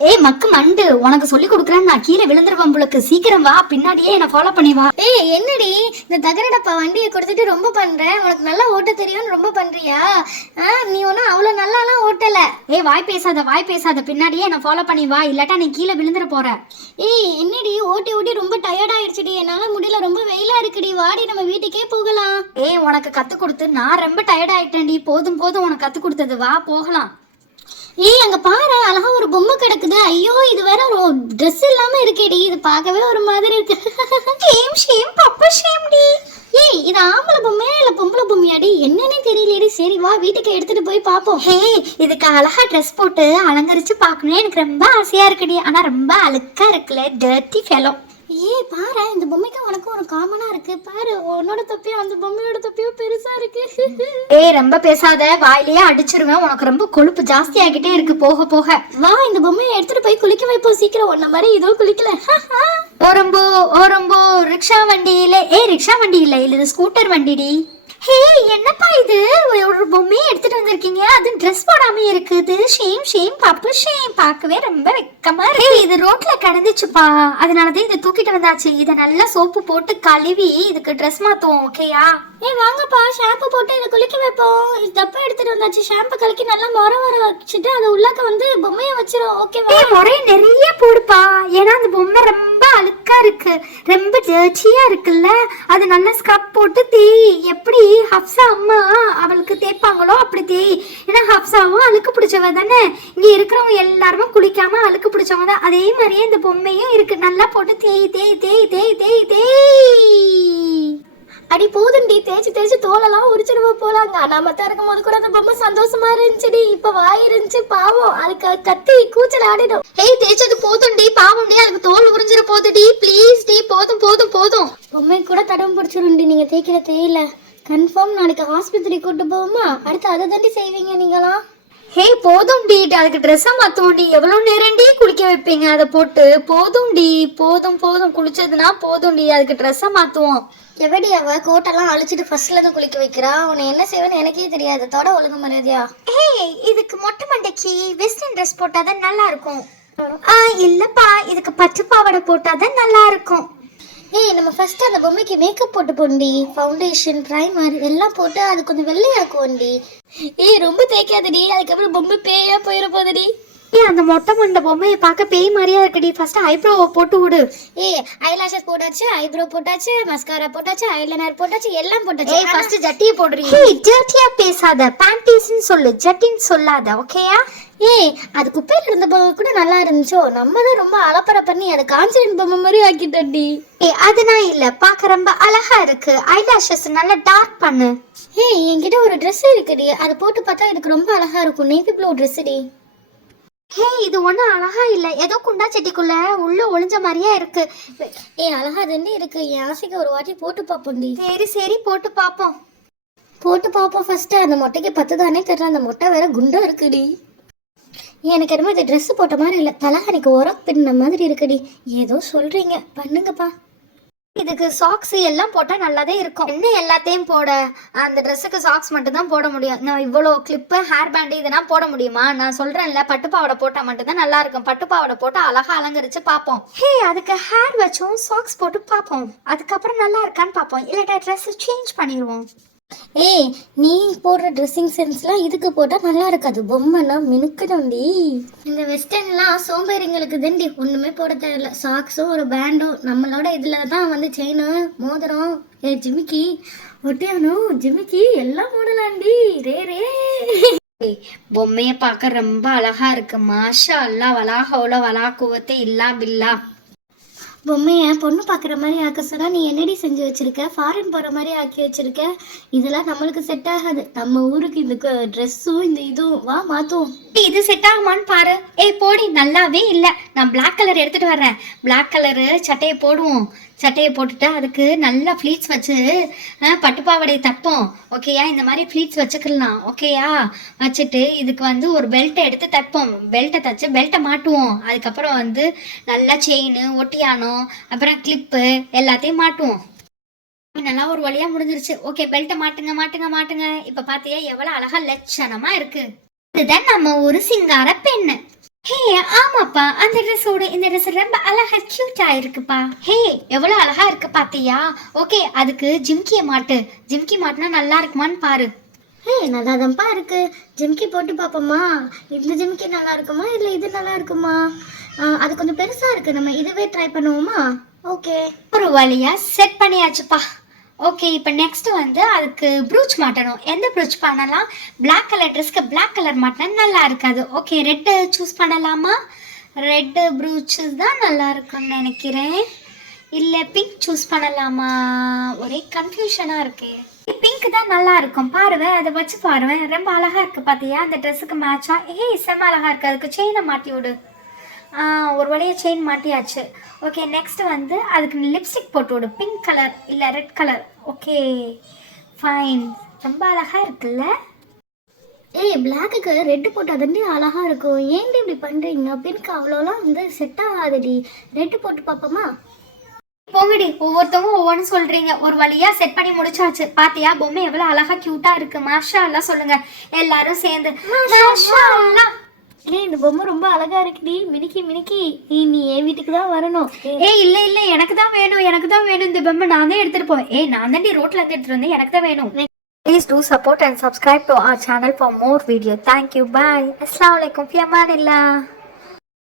ஏய் மக்கு மண்டு, உனக்கு சொல்லி கொடுக்குறேன். நான் கீழே விழுந்துருவேன் உங்களுக்கு. சீக்கிரம் வா, பின்னாடியே என்ன ஃபாலோ பண்ணி வா. ஏய் என்னடி இந்த தகரடப்பா வண்டியை கொடுத்துட்டு ரொம்ப பண்ற? உனக்கு நல்லா ஓட்ட தெரியும்னு ரொம்ப பண்றியா? நீ ஒன்றும் அவ்வளோ நல்லாலாம் ஓட்டல. ஏய் வாய் பேசாத, பின்னாடியே என்ன ஃபாலோ பண்ணி வா, இல்லாட்டா நீ கீழே விழுந்துட போற. ஏய் என்னடி ஓட்டி ஓட்டி ரொம்ப டயர்ட் ஆயிடுச்சுடி, என்னால முடியல, ரொம்ப வெயிலா இருக்குடி, வாடி நம்ம வீட்டுக்கே போகலாம். ஏய் உனக்கு கத்து கொடுத்து நான் ரொம்ப டயர்ட் ஆயிட்டேன்டி. போதும் உனக்கு கத்து கொடுத்தது, வா போகலாம். ஏய் அங்க பாரு, அழகா ஒரு பொம்மை கிடக்குது. ஐயோ இது வேற ட்ரெஸ் இல்லாம இருக்கேடி, இது பார்க்கவே ஒரு மாதிரி இருக்கு. Shame Papa shame D. ஏய் இது ஆம்பளை பொம்மையா இல்ல பொம்பளை பொம்மையாடி? என்னன்னே தெரியலடி. சரி வா வீட்டுக்கு எடுத்துட்டு போய் பாப்போம். ஹே இதுக்கு அழகா ட்ரெஸ் போட்டு அலங்கரிச்சு பார்க்கணும் எனக்கு ரொம்ப ஆசையா இருக்குடி. ஆனா ரொம்ப அழுக்கா இருக்குல்ல, டர்ட்டி ஃபெலோ. ஏய் பாரு, இந்த பொம்மைக்கும் உனக்கும் ஒரு காமனா இருக்கு பாரு. உன்னோட தொப்பியும் அந்த பொம்மையோட தொப்பியும் பெருசா இருக்கு. ஏய் ரொம்ப பேசாத, வாயிலேயே அடிச்சிருவேன். உனக்கு ரொம்ப கொழுப்பு ஜாஸ்தி ஆகிட்டே இருக்கு போக போக. வா இந்த பொம்மையை எடுத்துட்டு போய் குளிக்க வைப்போம் சீக்கிரம். ஒன்ன மாதிரி இதோ குளிக்கல. ஓரம்போ ரிக்ஷா வண்டி இல்ல. ஏய் ரிக்ஷா வண்டி இல்ல, இது ஸ்கூட்டர் வண்டிடி. ஹே என்னப்பா இது, ஒரு பொம்மையை எடுத்துட்டு வந்திருக்கீங்க, அது ட்ரெஸ் போடாம இருக்குது. ஷேம் பப்பு ஷேம். பார்க்கவே ரொம்ப வெக்கமா இருக்கு. இது ரோட்ல கிடந்துச்சுப்பா, அதனாலதான் இதை தூக்கிட்டு வந்தாச்சு. இதை நல்லா சோப்பு போட்டு கழுவி இதுக்கு ட்ரெஸ் மாத்துவோம், ஓகேயா? ஏய் வாங்கப்பா, ஷாம்பு போட்டு இதை குளிக்க வைப்போம். இது தப்பா எடுத்துட்டு வந்தாச்சு. ஷாம்பு கலக்கி நல்லா வர வச்சுட்டு அதை உள்ளாக்க வந்து பொம்மையை வச்சிரும், ஓகேவா? முறை நிறைய போடுப்பா, ஏன்னா அந்த பொம்மை ரொம்ப அழுக்கா இருக்கு, ரொம்ப ஜர்ச்சியா இருக்குல்ல. அது நல்லா ஸ்க்ரப் போட்டு தேய். எப்படி ஹப்சா அம்மா அவளுக்கு தேய்ப்பாங்களோ அப்படி தேய். ஏன்னா ஹப்சாவும் அழுக்கு பிடிச்சவ தானே. இங்க இருக்கிறவங்க எல்லாருமே குளிக்காம அழுக்கு பிடிச்சவங்க தான். அதே மாதிரியே இந்த பொம்மையும் இருக்கு. நல்லா போட்டு தேய் தேய் தேய் தேய் தேய் தேய். அடி போதுண்டி, தேய்ச்சி தோலெல்லாம் உரிச்சிடுவா போலாங்க. நாமத்தான் இருக்கும் போது கூட அந்த பொம்மை சந்தோஷமா இருந்துச்சுடி. இப்ப வாய் இருந்துச்சு பாவம், அதுக்கு கத்தி கூச்சல் ஆடிடும். ஏய் தேய்ச்சது போதும்டி, பாவம் டி, அதுக்கு தோல் உறிஞ்சிட போதுடி. ப்ளீஸ் டி, போதும். பொம்மை கூட தடம் பிடிச்சிருண்டி நீங்க தேய்க்கிற தேயில. கன்ஃபார்ம் நாளைக்கு ஆஸ்பத்திரி கூட்டு போவோமா? அடுத்து அதை தாண்டி செய்வீங்க நீங்களா? ஹே போதும் டி, அதுக்கு ட்ரெஸ்ஸை மாத்துவோம் டி. எவ்வளவு நேரம் டி குளிக்க வைப்பீங்க அதை போட்டு? போதும் டி, போதும் குளிச்சதுன்னா போதும் டி, அதுக்கு ட்ரெஸ்ஸை மாத்துவோம். எவடி அவ கோட்டெல்லாம் அழிச்சிட்டு ஃபர்ஸ்ட்ல இருந்து குளிக்க வைக்கிறா? உன்னை என்ன செய்வேன்னு எனக்கே தெரியாது. தொட ஒழுங்கு மரியாதையா. ஏய் இதுக்கு மொட்டை மண்டைக்கு வெஸ்டர்ன் ட்ரெஸ் போட்டாதான் நல்லா இருக்கும். இல்லப்பா, இதுக்கு பட்டு பாவாடை போட்டாதான் நல்லா இருக்கும். ஏய் நம்ம ஃபர்ஸ்ட் அந்த பொம்மைக்கு மேக்கப் போட்டு போண்டி. ஃபவுண்டேஷன், பிரைமர் எல்லாம் போட்டு அது கொஞ்சம் வெள்ளையாக்குவோண்டி. ஏய் ரொம்ப தேய்க்காதடி, அதுக்கப்புறம் பொம்மை பேயா போயிட போதடி. ஏய் அந்த மொட்டை மண்டை பொம்மையை பார்க்க பேய் மாதிரியா இருக்குடி. ஃபர்ஸ்ட் ஐப்ரோவை போட்டு விடு. ஏய் ஐலாஷஸ் போட்டாச்சு, ஐப்ரோ போட்டாச்சு, மஸ்காரா போட்டாச்சு, ஐலைனர் போட்டாச்சு, எல்லாம் போட்டாச்சு. ஏய் ஃபர்ஸ்ட் ஜட்டியை போடுறீ. ஏய் ஜட்டியா பேசாத, பேண்டீஸ்னு சொல்லு, ஜட்டின்னு சொல்லாத, ஓகேயா? ஏய் அது குப்பையில இருந்த பொம்மை கூட நல்லா இருந்துச்சோ, நம்ம தான் ரொம்ப அலப்பறை பண்ணி அதை கான்சரன் பொம்மை மாதிரி ஆக்கிட்டோண்டி. ஏய் அதுனா இல்ல, பார்க்க ரொம்ப அழகா இருக்கு. ஐலாஷஸ் நல்லா டார்க் பண்ணு. ஏய் என்கிட்ட ஒரு ட்ரெஸ் இருக்குடி, அதை போட்டு பார்த்தா எனக்கு ரொம்ப அழகா இருக்கும். நேவி ப்ளூ ட்ரெஸ் டி. ஹே இது ஒன்றும் அழகா இல்லை, ஏதோ குண்டா செட்டிக்குள்ள உள்ள ஒளிஞ்ச மாதிரியா இருக்கு. ஏய் அழகா தாண்டி இருக்கு. என் ஆசைக்கு ஒரு வாட்டி போட்டு பார்ப்போம்டி. சரி போட்டு பார்ப்போம். ஃபர்ஸ்ட் அந்த மொட்டைக்கு 10 தானே தெரியல. அந்த மொட்டை வேற குண்டா இருக்குடி. எனக்கு என்னமோ இந்த ட்ரெஸ் போட்ட மாதிரி இல்லை, தலகாணிக்கு உரம் பின்ன மாதிரி இருக்குடி. ஏதோ சொல்றீங்க, பண்ணுங்கப்பா. இதுக்கு சாக்ஸ் எல்லாம் போட்டா நல்லாதே இருக்கும். என்ன எல்லாத்தையும் போட, அந்த ட்ரெஸ்ஸுக்கு சாக்ஸ் மட்டும் தான் போட முடியும். நான் இவ்வளோ கிளிப்பு, ஹேர் பேண்டு இதெல்லாம் போட முடியுமா? நான் சொல்றேன்ல, பட்டுப்பாவடை போட்டா மட்டும்தான் நல்லா இருக்கும். பட்டுப்பாவடை போட்டா அழகா அலங்கரிச்சு பார்ப்போம். ஹே அதுக்கு ஹேர் வச்சும் சாக்ஸ் போட்டு பார்ப்போம். அதுக்கப்புறம் நல்லா இருக்கான்னு பார்ப்போம். இல்லாட்டா ட்ரெஸ் சேஞ்ச் பண்ணிடுவோம். ஏய் நீ போடுற ட்ரெஸ்ஸிங் சென்ஸ்லாம் இதுக்கு போட்டால் நல்லா இருக்காது. பொம்மைனா மினுக்கணும்டி. இந்த வெஸ்டர்ன்லாம் சோம்பேறிங்களுக்கு தண்டி, ஒன்றுமே போட தேவையில்ல. சாக்ஸும் ஒரு பேண்டும், நம்மளோட இதில் தான் வந்து செயினு, மோதிரம், ஜிமிக்கி, ஒட்டியானோ, ஜிமிக்கி எல்லாம் போடலாண்டி. ரே பொம்மையை பார்க்க ரொம்ப அழகா இருக்கு. மாஷா அல்லா, வலா ஹவுல வலா குவத்தே இல்லா பில்லா. பொம்மையை பொண்ணு பார்க்குற மாதிரி ஆக்க சொன்னா நீ என்னடி செஞ்சு வச்சிருக்க? ஃபாரின் போகிற மாதிரி ஆக்கி வச்சிருக்க. இதெல்லாம் நம்மளுக்கு செட் ஆகாது. நம்ம ஊருக்கு இந்த ட்ரெஸ்ஸும் இந்த இதுவும் வா மாற்றுவோம். இது செட் ஆகுமான்னு பாரு. ஏய் போடி, நல்லாவே இல்லை. நான் பிளாக் கலர் எடுத்துட்டு வர்றேன். பிளாக் கலரு சட்டையை போடுவோம். சட்டையை போட்டுட்டு அதுக்கு நல்லா ஃப்ளீட்ஸ் வச்சு பட்டுப்பாவடையை தைப்போம், ஓகேயா? இந்த மாதிரி ஃப்ளீட்ஸ் வச்சுக்கலாம், ஓகேயா? வச்சுட்டு இதுக்கு வந்து ஒரு பெல்ட்டை எடுத்து தைப்போம். பெல்ட்டை தைச்சு பெல்ட்டை மாட்டுவோம். அதுக்கப்புறம் வந்து நல்லா செயின், ஒட்டியானம், அப்புறம் கிளிப்பு எல்லாத்தையும் மாட்டுவோம். நல்லா ஒரு வழியா முடிஞ்சிருச்சு. ஓகே பெல்ட்டை மாட்டுங்க. இப்ப பாத்தியா எவ்வளவு அழகா லட்சணமா இருக்கு. இதுதான் நம்ம ஒரு சிங்கார பெண்ணு. ஹே ஆமாப்பா, அந்த ட்ரெஸ்ஸோட இந்த ட்ரெஸ் ரொம்ப அழகா கியூட்டா இருக்குப்பா. ஹே எவ்வளவு அழகா இருக்கு பாத்தியா? ஓகே, அதுக்கு ஜிம்கிய மாட்டு. ஜிம்கி மாட்டினா நல்லா இருக்குமான்னு பாரு. ஹே நல்லாதான்ப்பா இருக்கு. ஜிம்கி போட்டு பார்ப்போமா? இந்த ஜிம்கி நல்லா இருக்குமா இல்லை இது நல்லா இருக்குமா? அது கொஞ்சம் பெருசா இருக்கு. நம்ம இதுவே ட்ரை பண்ணுவோமா? ஓகே. ஒரு வழியா செட் பண்ணியாச்சுப்பா. ஓகே, இப்போ நெக்ஸ்ட் வந்து அதுக்கு ப்ரூச் மாட்டணும். எந்த ப்ரூச் பண்ணலாம்? பிளாக் கலர் ட்ரெஸ்க்கு பிளாக் கலர் மாட்டினா நல்லா இருக்காது. ஓகே, ரெட்டு சூஸ் பண்ணலாமா? ரெட்டு ப்ரூச் தான் நல்லா இருக்கும்னு நினைக்கிறேன். இல்லை பிங்க் சூஸ் பண்ணலாமா? ஒரே கன்ஃபியூஷனாக இருக்கு. பிங்க் தான் நல்லா இருக்கும். பாருவேன், அதை வச்சு பாருவேன். ரொம்ப அழகா இருக்கு பார்த்தியா? அந்த ட்ரெஸ்ஸுக்கு மேட்சா? செம்ம அழகா இருக்கு. அதுக்கு செயினை மாட்டி விடு. ஒரு வழியாக செயின் மாட்டியாச்சு. ஓகே, நெக்ஸ்ட் வந்து அதுக்கு லிப்ஸ்டிக் போட்டு விடு. பிங்க் கலர் இல்லை ரெட் கலர். ஓகே ஃபைன், ரொம்ப அழகா இருக்குல்ல? பிளாக்குக்கு ரெட்டு போட்டால் தாண்டி அழகா இருக்கும். ஏன்டி இப்படி பண்ணுறீங்க? பிங்க் அவ்வளோலாம் வந்து செட் ஆகாதுடி. ரெட்டு போட்டு பார்ப்போமா? போங்கடி, ஒவ்வொருத்தவங்க ஒவ்வொன்று சொல்றீங்க. ஒரு வழியா செட் பண்ணி முடிச்சாச்சு. பாத்தியா பொம்மை எவ்வளவு அழகா கியூட்டா இருக்கு? மாஷா அல்லாஹ் சொல்லுங்க எல்லாரும் சேர்ந்து. மாஷா அல்லாஹ். இந்த பொம்மை ரொம்ப அழகா இருக்குடி. மினிக்கி மினிக்கி, நீ என் வீட்டுக்கு தான் வரணும். இல்ல இல்ல, எனக்கு தான் வேணும், எனக்கு தான் வேணும். இந்த பொம்மை நான் தான் எடுத்துட்டு போவேன். நான் தாண்டி ரோட்ல இருந்து எடுத்துட்டு வந்தேன். எனக்கு தான் வேணும். Please do support and subscribe to our channel for more video. Thank you. Bye. Assalamu alaikum. Fi amanillah.